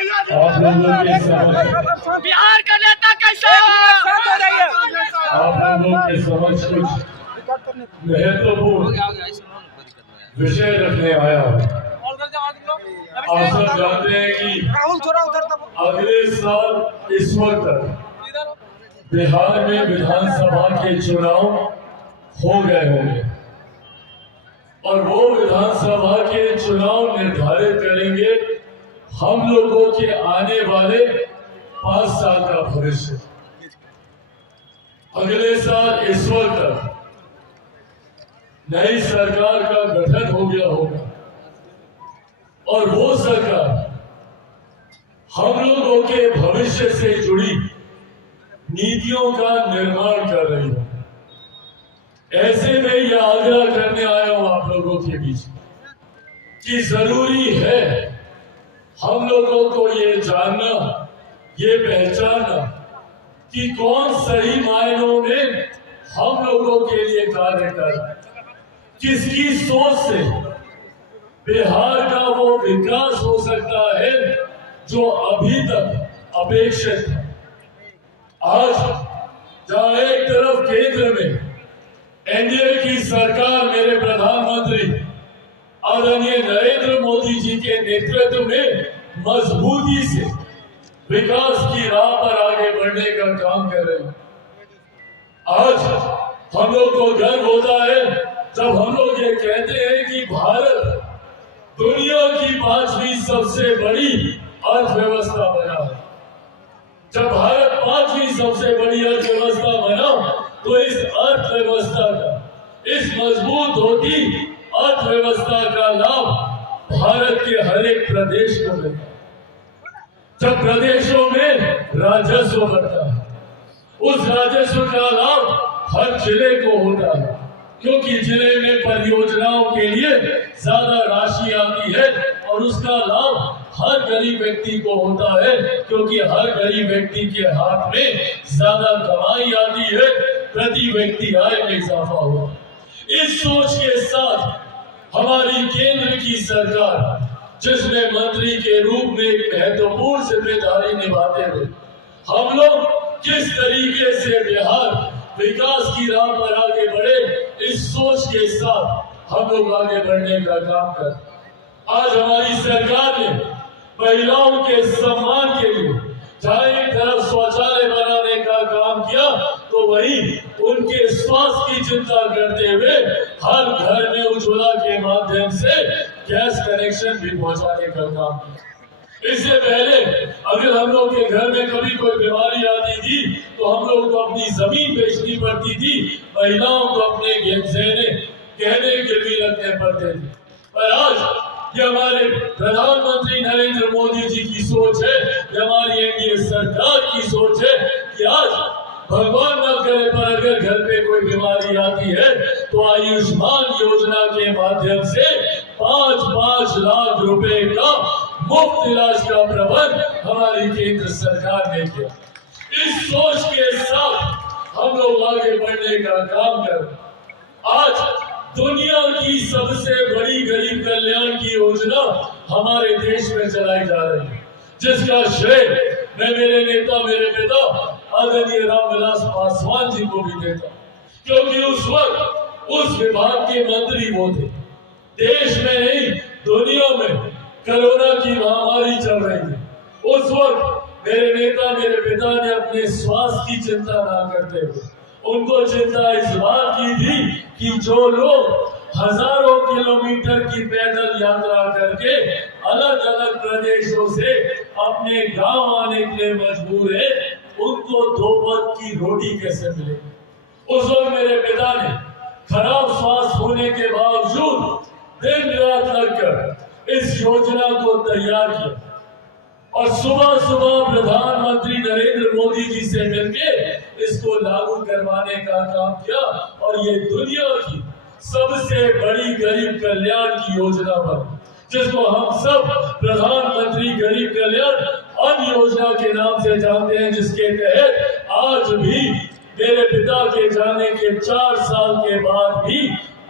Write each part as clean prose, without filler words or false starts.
आप लोगों के समझ बिहार का नेता कैसे आप लोगों के समझ कुछ महत्वपूर्ण विषय रखने आया हूँ। आप सब जानते हैं कि अगले साल इस वक्त बिहार में विधानसभा के चुनाव हो गए होंगे और वो विधानसभा के चुनाव निर्धारित करेंगे हम लोगों के आने वाले 5 साल का भविष्य। अगले साल इस वक्त नई सरकार का गठन हो गया होगा और वो सरकार हम लोगों के भविष्य से जुड़ी नीतियों का निर्माण कर रही है। ऐसे में यह आग्रह करने आया हूं आप लोगों के बीच कि जरूरी है हम लोगों को ये जानना, ये पहचानना कि कौन सही मायनों में हम लोगों के लिए कार्य कर रहा है, किसकी सोच से बिहार का वो विकास हो सकता है जो अभी तक अपेक्षित है। आज जहां एक तरफ केंद्र में एनडीए की सरकार मेरे प्रधानमंत्री आदरणीय नरेंद्र मोदी जी के नेतृत्व में मजबूती से विकास की राह पर आगे बढ़ने का काम कर रही है। आज हम लोग को गर्व होता है जब हम लोग ये कहते हैं कि भारत दुनिया की 5वीं सबसे बड़ी अर्थव्यवस्था बना है। जब भारत 5वीं सबसे बड़ी अर्थव्यवस्था बना तो इस अर्थव्यवस्था का, इस मजबूत होती अर्थव्यवस्था का लाभ भारत के हर एक प्रदेश को मिलता है। जब प्रदेशों में राजस्व बढ़ता है, उस राजस्व का लाभ हर जिले को होता है क्योंकि जिले में परियोजनाओं के लिए ज्यादा राशि आती है और उसका लाभ हर गरीब व्यक्ति को होता है क्योंकि हर गरीब व्यक्ति के हाथ में ज्यादा कमाई आती है, प्रति व्यक्ति आय में इजाफा हुआ। इस सोच के साथ हमारी केंद्र की सरकार, जिसमें मंत्री के रूप में एक महत्वपूर्ण जिम्मेदारी निभाते हुए हम लोग किस तरीके से बिहार विकास की राह पर आगे बढ़े, इस सोच के साथ हम लोग आगे बढ़ने का काम कर। आज हमारी सरकार ने महिलाओं के सम्मान के लिए जहां एक तरफ शौचालय बनाने का काम किया तो वहीं उनके स्वास्थ्य की चिंता करते हुए हर घर में उज्ज्वला के माध्यम से गैस कनेक्शन भी पहुंचाने का काम किया। इससे पहले अगर हम लोग के घर में कभी कोई बीमारी आती थी तो हम लोग को अपनी जमीन बेचनी पड़ती थी, महिलाओं को अपने गहने गिरवी रखने पड़ते थे। पर आज ये हमारे प्रधानमंत्री नरेंद्र मोदी जी की सोच है, ये हमारी एनडीए सरकार की सोच है कि आज भगवान न करे पर अगर घर पे कोई बीमारी आती है तो आयुष्मान योजना के माध्यम से 5-5 लाख रुपए का मुफ्त इलाज का प्रबंध हमारी केंद्र सरकार ने किया। इस सोच के साथ हम लोग आगे बढ़ने का काम कर। आज दुनिया की सबसे बड़ी गरीब कल्याण की योजना हमारे देश में चलाई जा रही है, जिसका श्रेय मैं मेरे नेता, मेरे पिता आदरणीय रामविलास पासवान जी को भी देता, क्योंकि उस वक्त उस विभाग के मंत्री वो थे। देश में नहीं दुनिया में कोरोना की महामारी चल रही थी। उस वक्त मेरे नेता, मेरे पिता ने अपने स्वास्थ्य की चिंता ना करते हुए उनको चिंता इस बात की थी कि जो लोग हजारों किलोमीटर की पैदल यात्रा करके अलग अलग प्रदेशों से अपने गांव आने के लिए मजबूर है, उनको 2 वक्त की रोटी कैसे मिलेगी। उस वक्त मेरे पिता ने खराब स्वास्थ्य होने के बावजूद दिन रात लगकर इस योजना को तैयार किया और सुबह सुबह प्रधानमंत्री नरेंद्र मोदी जी से मिलके इसको लागू करवाने का काम किया और ये दुनिया की सबसे बड़ी गरीब कल्याण की योजना बनी, जिसको हम सब प्रधानमंत्री गरीब कल्याण अन्न योजना के नाम से जानते हैं, जिसके तहत आज भी मेरे पिता के जाने के 4 साल के बाद भी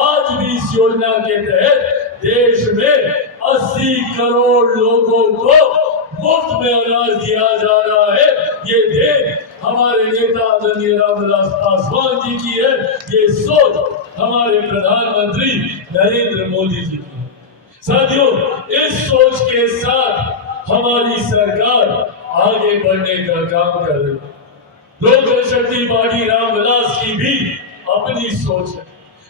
आज भी इस योजना के तहत देश में 80 करोड़ लोगों को मुफ्त में अनाज दिया जा रहा है, ये देन हमारे नेता आदरणीय रामविलास पासवान जी की है, ये सोच हमारे प्रधानमंत्री नरेंद्र मोदी जी की है। साथियों, इस सोच के साथ हमारी सरकार आगे बढ़ने का काम कर रही है। लोक जनशक्ति पार्टी रामविलास की भी अपनी सोच है।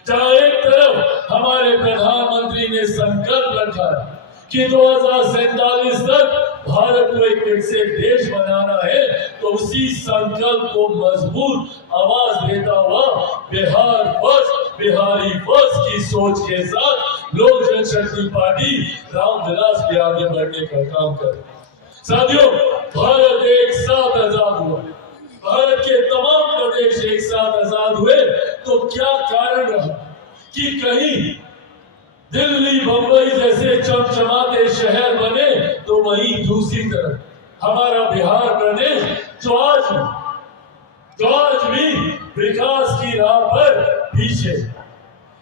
जहां एक तरफ हमारे प्रधानमंत्री ने संकल्प रखा है कि 2047 तक भारत को एक विकसित देश बनाना है, तो उसी संकल्प को मजबूत आवाज देता हुआ बिहार फर्स्ट, बिहारी फर्स्ट की सोच के साथ लोक जनशक्ति पार्टी रामविलास भी आगे बढ़ने का काम कर रही है। साथियों, भारत एक साथ आजाद हुआ, भारत के तमाम प्रदेश एक साथ आजाद हुए, तो क्या कारण रहा कि कहीं दिल्ली बंबई जैसे चमचमाते शहर बने, तो वहीं दूसरी तरफ हमारा बिहार प्रदेश जो आज भी विकास की राह पर पीछे,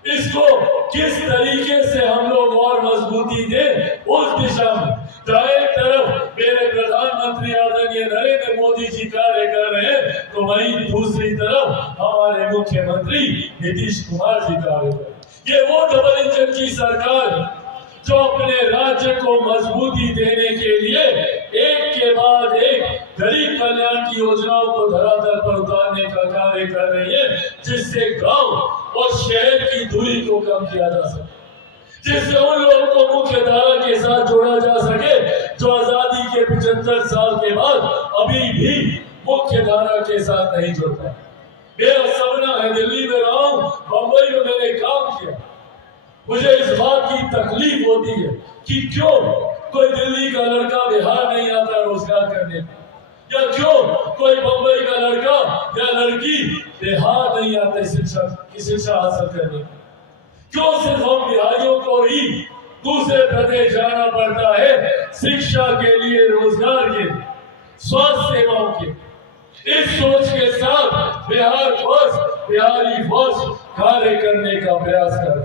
इसको किस तरीके से हम लोग और मजबूती दें, उस दिशा में जहां एक तरफ मेरे प्रधानमंत्री आदरणीय नरेंद्र मोदी जी कार्य कर रहे हैं, तो वहीं दूसरी तरफ हमारे मुख्यमंत्री नीतीश कुमार जी कार्य कर रहे हैं। ये वो डबल इंजन की सरकार जो अपने राज्य को मजबूती देने के लिए एक के बाद एक गरीब कल्याण की योजनाओं को धरातल पर उतारने का कार्य कर रही है, जिससे गांव और शहर की दूरी को कम किया जा सके, जिससे उन लोगों को मुख्य धारा के साथ जोड़ा जा सके जो आजादी के 75 साल के बाद अभी भी मुख्य धारा के साथ नहीं जुड़ पाए। मेरा सपना है, दिल्ली में रहा हूं, बंबई में मैंने काम किया, मुझे इस बात की तकलीफ होती है कि क्यों कोई दिल्ली का लड़का बिहार नहीं आता रोजगार करने को, या क्यों कोई बंबई का लड़का या लड़की बिहार नहीं आते शिक्षा हासिल करने को, क्यों सिर्फ हम बिहारियों को ही दूसरे प्रदेश जाना पड़ता है शिक्षा के लिए, रोजगार के, स्वास्थ्य सेवाओं के। इस सोच के साथ बिहार फर्स्ट, बिहारी फर्स्ट कार्य करने का प्रयास कर।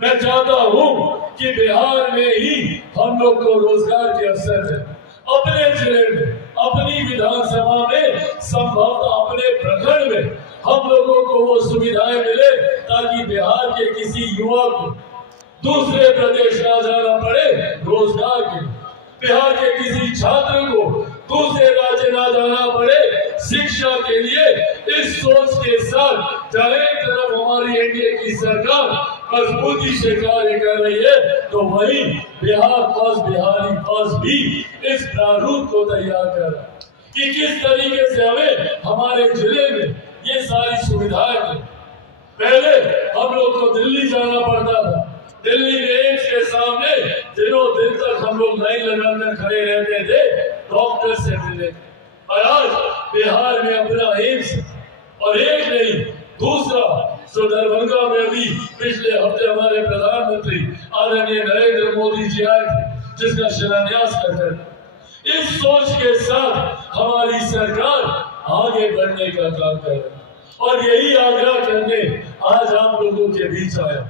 मैं चाहता हूं कि बिहार में ही हम लोग को रोजगार के अवसर है, अपने जिले में, अपनी विधानसभा में, संभवतः अपने प्रखंड में हम लोगों को वो सुविधाएं मिले, ताकि बिहार के किसी युवा को दूसरे प्रदेश ना जाना पड़े रोजगार के, बिहार के किसी छात्र को दूसरे राज्य ना जाना पड़े शिक्षा के लिए। इस सोच के साथ जहां एक तरफ हमारी एनडीए की सरकार मजबूती से कार्य कर रही है, तो वहीं बिहार फर्स्ट, बिहारी फर्स्ट भी इस प्रारूप को तैयार कर रहा है कि किस तरीके से हमें हमारे जिले में ये सारी सुविधाएं मिले। पहले हम लोग को दिल्ली जाना पड़ता था, दिल्ली में एम्स के सामने दिनों दिन तक हम लोग लाइन लगाकर खड़े रहते थे डॉक्टर से मिलने, और आज बिहार में अपना एम्स, और एक नहीं दूसरा, जो दरभंगा में भी पिछले हफ्ते हमारे प्रधानमंत्री आदरणीय नरेंद्र मोदी जी आए थे, जिसका शिलान्यास करते। इस सोच के साथ हमारी सरकार आगे बढ़ने का काम कर रही है, और यही आग्रह करने आज आप लोगों के बीच आया,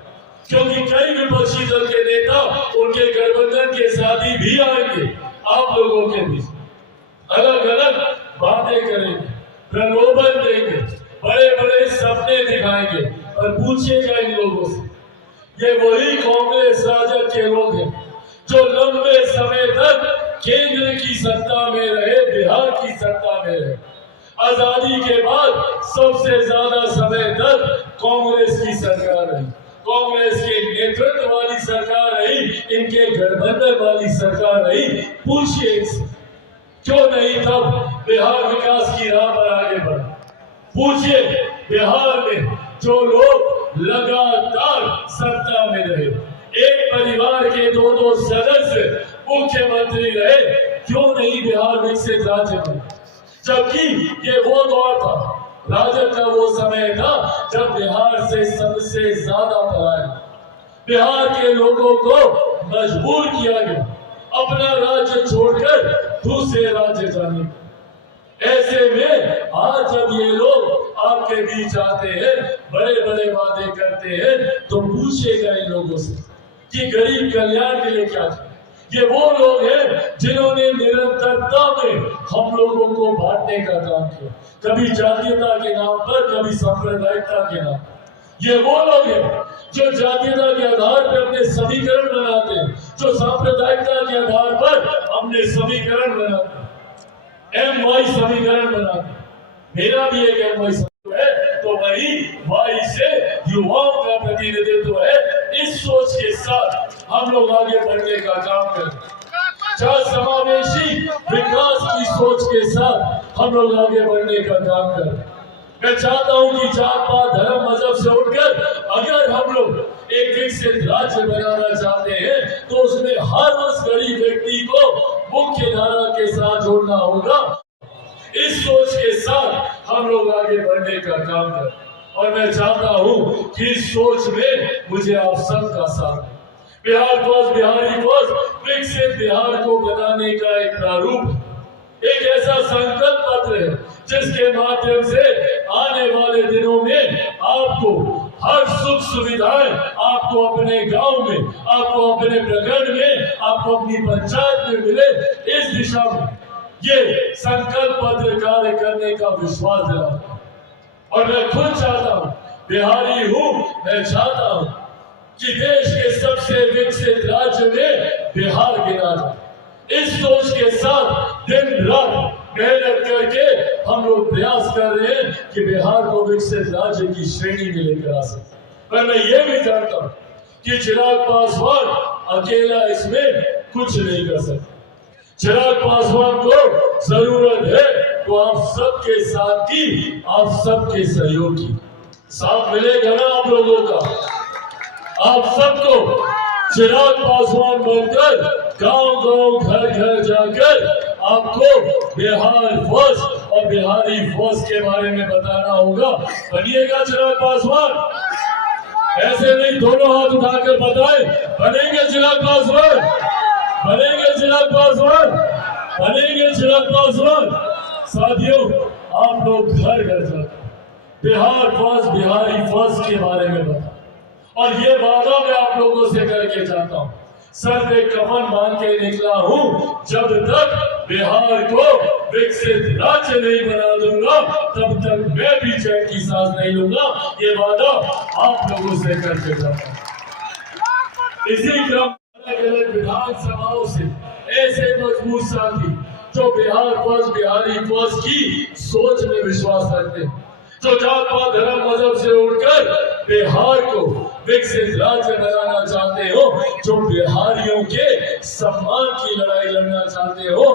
क्योंकि कई विपक्षी दल के नेता उनके गठबंधन के साथी भी आएंगे आप लोगों के बीच, अलग अलग बातें करेंगे, प्रलोभन देंगे, बड़े बड़े सपने दिखाएंगे, और पूछेगा इन लोगों से, ये वही कांग्रेस राजद के लोग हैं जो लंबे समय तक केंद्र की सत्ता में रहे, बिहार की सत्ता में रहे, आजादी के बाद सबसे ज्यादा समय तक कांग्रेस की सरकार रही, कांग्रेस के नेतृत्व वाली सरकार रही, इनके गठबंधन वाली सरकार रही। पूछिए इनसे क्यों नहीं तब बिहार विकास की राह पर आगे बढ़ा। पूछिए बिहार में जो लोग लगातार सत्ता में रहे, एक परिवार के दो सदस्य मुख्यमंत्री रहे, क्यों नहीं बिहार विकसित राज्य बना, जबकि ये वो दौर था, राजद का वो समय था जब बिहार से सबसे ज्यादा पलायन, बिहार के लोगों को मजबूर किया गया अपना राज्य छोड़कर दूसरे राज्य जाने को। ऐसे में आज जब ये लोग आपके बीच आते हैं, बड़े बड़े वादे करते हैं, तो पूछेगा इन लोगों से कि गरीब कल्याण के लिए क्या किया। ये वो लोग हैं जिन्होंने निरंतर हम लोगों को बांटने का काम किया, कभी जातीयता के नाम पर, कभी सांप्रदायिकता के नाम। ये वो लोग हैं जो जातीयता के आधार पर अपने समीकरण बनाते हैं, जो सांप्रदायिकता के आधार पर अपने समीकरण बनाते हैं, MY समीकरण बनाते हैं। मेरा भी एक MY समीकरण है, तो वही Y से युवाओं का प्रतिनिधित्व है। इस सोच के साथ हम लोग आगे बढ़ने का काम करें, समावेशी विकास की सोच के साथ हम लोग आगे बढ़ने का काम करें। मैं चाहता हूं कि जात पात धर्म मजहब से उठकर अगर हम लोग एक विकसित राज्य बनाना चाहते हैं तो उसमें हर उस गरीब व्यक्ति को मुख्य धारा के साथ जोड़ना होगा। इस सोच के साथ हम लोग आगे बढ़ने का काम करें और मैं चाहता हूं कि इस सोच में मुझे आप सबका साथ है। बिहार फर्स्ट, बिहारी फर्स्ट, विकसित बिहार को बनाने का एक प्रारूप, एक ऐसा संकल्प पत्र है जिसके माध्यम से आने वाले दिनों में आपको हर सुख सुविधाएं आपको अपने गांव में, आपको अपने प्रखंड में, आपको अपनी पंचायत में मिले। इस दिशा में ये संकल्प पत्र कार्य करने का विश्वास दिलाता और मैं खुद चाहता हूं, बिहारी हूं, मैं चाहता हूं कि देश के सबसे विकसित राज्य में बिहार गिना जाए। इस सोच के साथ दिन रात मेहनत करके हम लोग प्रयास कर रहे हैं कि बिहार को विकसित राज्य की श्रेणी में लेकर आ सके। पर मैं ये भी जानता हूं कि चिराग पासवान अकेला इसमें कुछ नहीं कर सकता। चिराग पासवान को जरूरत है तो आप सबके साथ की, आप सबके सहयोग की। साथ मिलेगा ना आप लोगों का? आप सबको चिराग पासवान बनकर गांव-गांव, घर-घर जाकर आपको बिहार फर्स्ट और बिहारी फर्स्ट के बारे में बताना होगा। बनिएगा चिराग पासवान? ऐसे नहीं, दोनों हाथ उठाकर बताएं, बनेंगे चिराग पासवान? बनेंगे चिराग पासवान? बनेंगे चिराग पासवान? साथियों, आप लोग घर-घर जाकर बिहार फर्स्ट, बिहारी फर्स्ट के बारे में बताएं और ये वादा मैं आप लोगों से करके जाता हूं, सर पे कफन बांध के निकला हूं, जब तक बिहार को विकसित राज्य नहीं बना दूंगा तब तक मैं भी चैन की सांस नहीं लूंगा। ये वादा आप लोगों से करके जाता हूं। इसी क्रम अलग अलग विधानसभाओं से ऐसे मजबूत साथी जो बिहार फर्स्ट, बिहारी फर्स्ट की सोच में विश्वास रखते हैं, जो जात पात धर्म मजहब से उठकर बिहार को विकसित राज्य बनाना चाहते हो, जो बिहारियों के सम्मान की लड़ाई लड़ना चाहते हो,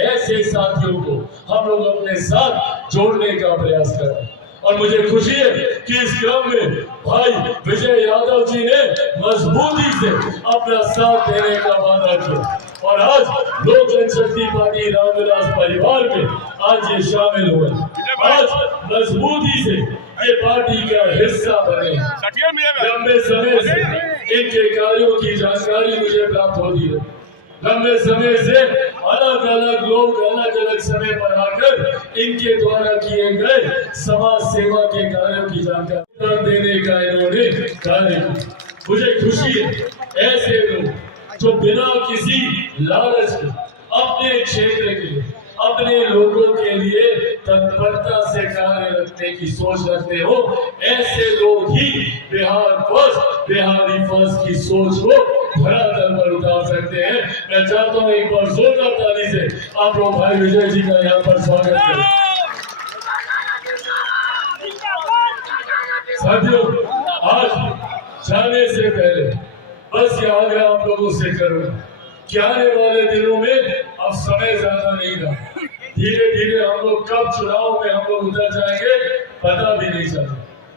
ऐसे साथियों को हम लोग अपने साथ जोड़ने का प्रयास कर रहे हैं। और मुझे खुशी है कि इस क्रम में भाई विजय यादव जी ने मजबूती से अपना साथ देने का वादा किया और आज लोक जनशक्ति पार्टी रामविलास परिवार में आज ये शामिल हुए, आज मजबूती से ये पार्टी का हिस्सा बने। लंबे समय से इनके कार्यों की जानकारी मुझे प्राप्त होती है। लंबे समय से अलग अलग लोग अलग अलग समय पर आकर इनके द्वारा किए गए समाज सेवा के कार्यों की जानकारी देने का इन्होंने कार्य किया। मुझे खुशी है ऐसे लोग जो बिना किसी लालच के अपने क्षेत्र के, अपने लोगों के लिए तत्परता से कार्य रखने की सोच रखते हो, ऐसे लोग ही बिहार फर्स्ट, बिहारी फर्स्ट की सोच को धरातल पर उतार सकते हैं। मैं चाहता हूं एक बार जोरदार ताली से आप लोग भाई विजय जी का यहाँ पर स्वागत करें। साथियों, आज जाने से पहले बस ये आग्रह आप लोगों से करूं कि आने वाले दिनों में अब समय ज्यादा नहीं रहा, धीरे धीरे हम लोग कब चुनाव में हम लोग उतर जाएंगे पता भी नहीं चला।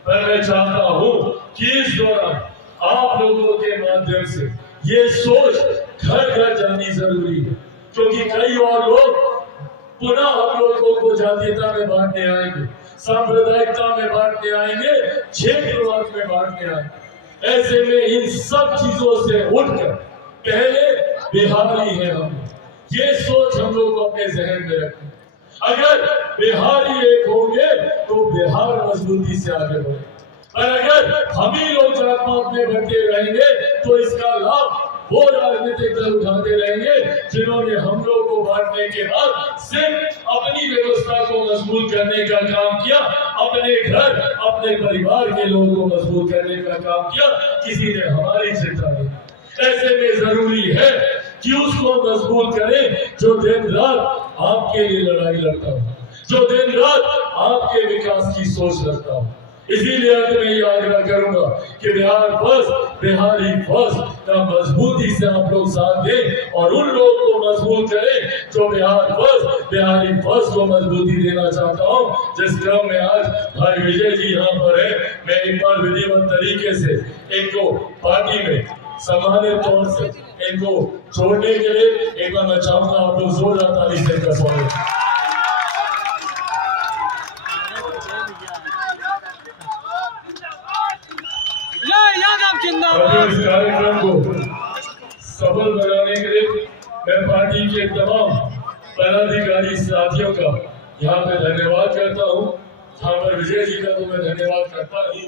पर मैं चाहता हूं कि इस दौरान आप लोगों के माध्यम से ये सोच घर घर जानी जरूरी है, क्योंकि कई और लोग पुनः हम लोगों को जातीयता में बांटने आएंगे, सांप्रदायिकता में बांटने आएंगे, क्षेत्रवाद में बांटने आएंगे। ऐसे में इन सब चीजों से उठकर पहले बिहारी है हम, ये सोच हम लोग को अपने जहन में रखें। अगर बिहारी एक होंगे तो बिहार मजबूती से आगे बढ़े, और अगर हम ही लोग जात पात में बढ़ते रहेंगे तो इसका लाभ वो राजनीतिक दल उठाते रहेंगे जिन्होंने हम लोग को बांटने के बाद सिर्फ अपनी व्यवस्था को मजबूत करने का काम किया, अपने घर अपने परिवार के लोगों को मजबूत करने का काम किया, किसी ने हमारी चिंता नहीं। ऐसे में जरूरी है कि उसको मजबूत करें जो दिन रात आपके लिए लड़ाई लड़ता हो, जो दिन रात आपके विकास की सोच रखता हो। इसीलिए अंत में ये आग्रह करूंगा कि बिहार फर्स्ट, बिहारी फर्स्ट का मजबूती से आप लोग साथ दें और उन लोगों को मजबूत करें जो बिहार फर्स्ट, बिहारी फर्स्ट को मजबूती देना चाहता हूं। जिस क्रम में आज भाई विजय जी यहाँ पर है, मैं एक बार विधिवत तरीके से इनको पार्टी में सम्मानित तौर से इनको छोड़ने के लिए एक बार मैं चाहूंगा आप लोग जोरदार ताली से इनका स्वागत। इस कार्यक्रम को सफल बनाने के लिए मैं पार्टी के तमाम पदाधिकारी साथियों का यहाँ पे धन्यवाद करता हूँ। यहाँ पर विजय जी का तो मैं धन्यवाद करता ही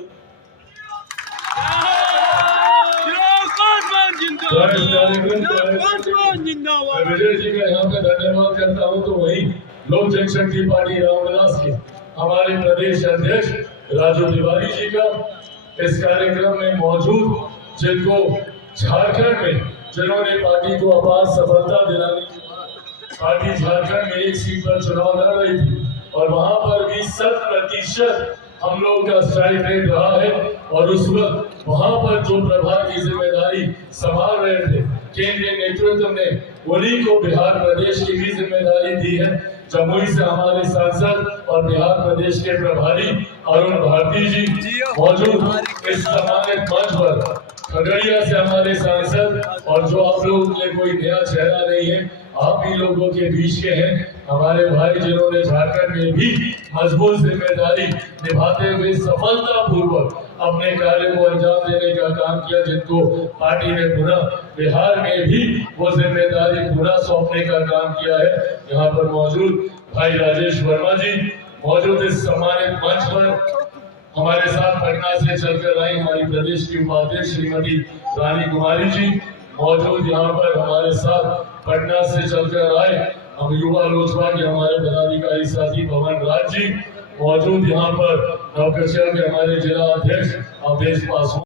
विजय जी का यहाँ पे धन्यवाद करता हूँ। तो वही लोक जनशक्ति पार्टी रामविलास के हमारे प्रदेश अध्यक्ष राजू तिवारी जी का इस कार्यक्रम में मौजूद, जिनको झारखंड में जिन्होंने पार्टी को अपार सफलता दिलाने के बाद पार्टी झारखंड में एक सीट पर चुनाव लड़ रही थी और वहां पर भी 100% हम लोगों का स्ट्राइक रेट रहा है। और उस वक्त वहां पर जो प्रभार की जिम्मेदारी संभाल रहे थे केंद्रीय नेतृत्व ने उन्हीं को बिहार प्रदेश की भी जिम्मेदारी दी है। जमुई से हमारे सांसद और बिहार प्रदेश के प्रभारी अरुण भारती जी मौजूद इस सम्मानित मंच पर, खगड़िया से हमारे सांसद, और जो आप लोगों के लिए कोई नया चेहरा नहीं है, आप भी लोगों के बीच के हैं, हमारे भाई जिन्होंने झारखंड में भी मजबूत जिम्मेदारी निभाते हुए सफलतापूर्वक अपने कार्य को अंजाम देने का काम किया, जिनको पार्टी ने पुनः बिहार में भी वो जिम्मेदारी पुनः सौंपने का काम किया है। यहाँ पर मौजूद भाई राजेश वर्मा जी मौजूद इस सम्मानित मंच पर हमारे साथ पटना से चलकर आई हमारी प्रदेश की उपाध्यक्ष श्रीमती रानी कुमारी जी मौजूद यहाँ पर हमारे साथ पटना से चलकर आए हम युवा लोजपा के हमारे पदाधिकारी साथी पवन राज जी मौजूद यहाँ पर नवगछिया के हमारे जिला अध्यक्ष अवधेश पासवान।